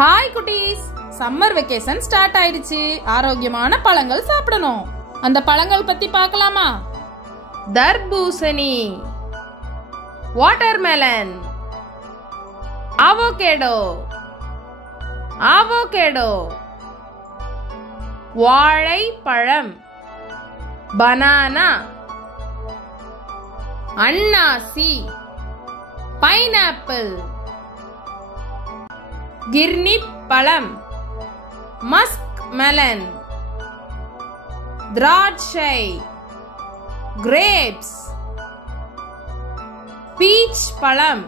Hi குட்டீஸ், summer vacation start ஆயிடுச்சு. ஆரோக்கியமான பழங்கள் சாப்பிடணும். அந்த பழங்கள் பத்தி பார்க்கலாமா? தர்பூசணி, வாட்டர்மெலன், அவோகேடோ, வாழைப்பழம், பனானா, அன்னாசி, பைனாப்பிள், கிர்னி பழம், மஸ்க் மெலன், திராட்சை, கிரேப்ஸ், பீச் பழம்,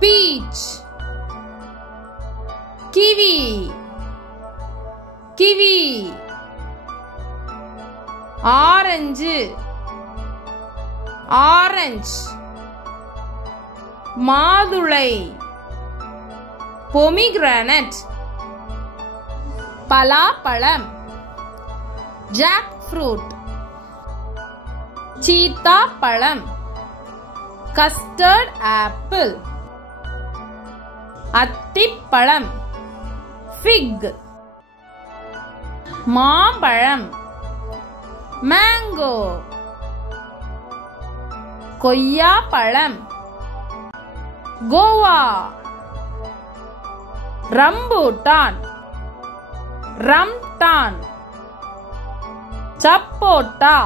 பீச், கிவி, ஆரஞ்சு, மாதுளை, பொமிகிரானட், பலாப்பழம், ஜாக் ஃப்ரூட், சீத்தா பழம், கஸ்டர்ட் ஆப்பிள், அத்திப்பழம், ஃபிக், மாம்பழம், மேங்கோ, கொய்யாப்பழம், கோவா, ரம்பூட்டான், ரம்டான், சப்போட்டா,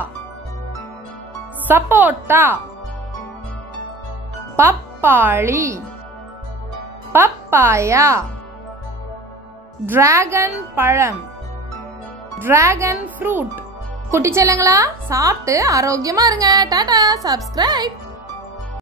பப்பாளி, பப்பாயா, டிராகன் பழம், டிராகன் ஃப்ரூட். குட்டி செல்லங்களா, சாப்பிட்டு ஆரோக்கியமா இருங்க. டாடா. சப்ஸ்கிரைப்.